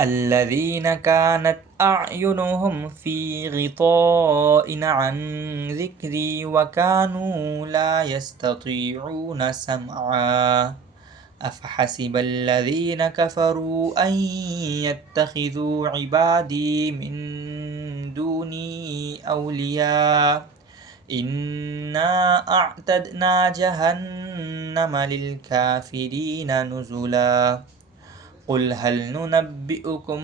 الذين كانت أعينهم في غطاء عن ذكري وكانوا لا يستطيعون سمعا أفحسب الذين كفروا أن يتخذوا عبادي من دوني أولياء إنا أعتدنا جهنم للكافرين نزلا قل هل ننبئكم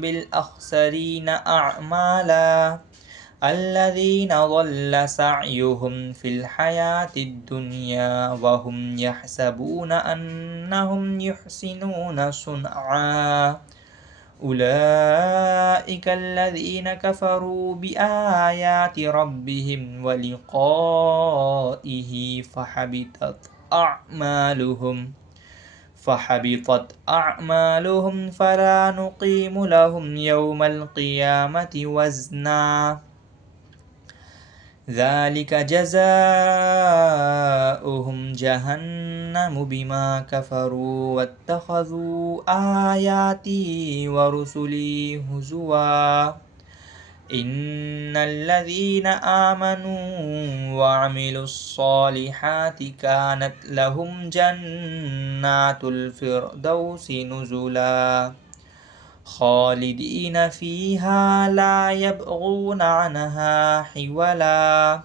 بالأخسرين أعمالا الذين ضل سعيهم في الحياة الدنيا وهم يحسبون أنهم يحسنون صنعا أولئك الذين كفروا بآيات ربهم ولقائه فحبطت أعمالهم فلا نقيم لهم يوم القيامة وزنا ذلك جزاؤهم جهنم بما كفروا واتخذوا آياتي ورسلي هزوا إن الذين آمنوا وعملوا الصالحات كانت لهم جنات الفردوس نزلا خالدين فيها لا يبغون عنها حولا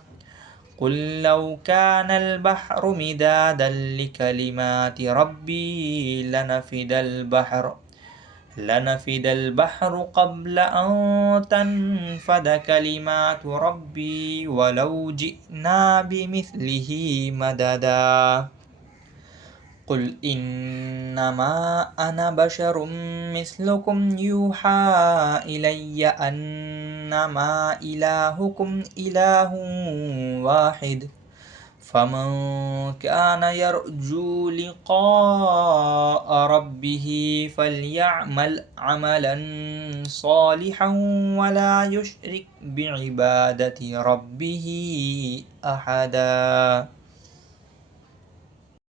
قل لو كان البحر مدادا لكلمات ربي لنفد البحر قبل أن تنفد كلمات ربي ولو جئنا بمثله مددا قل إنما أنا بشر مثلكم يوحى إلي أنما إلهكم إله واحد فمن كان يرجو لقاء ربه فليعمل عملا صالحا ولا يشرك بعبادة ربه أحدا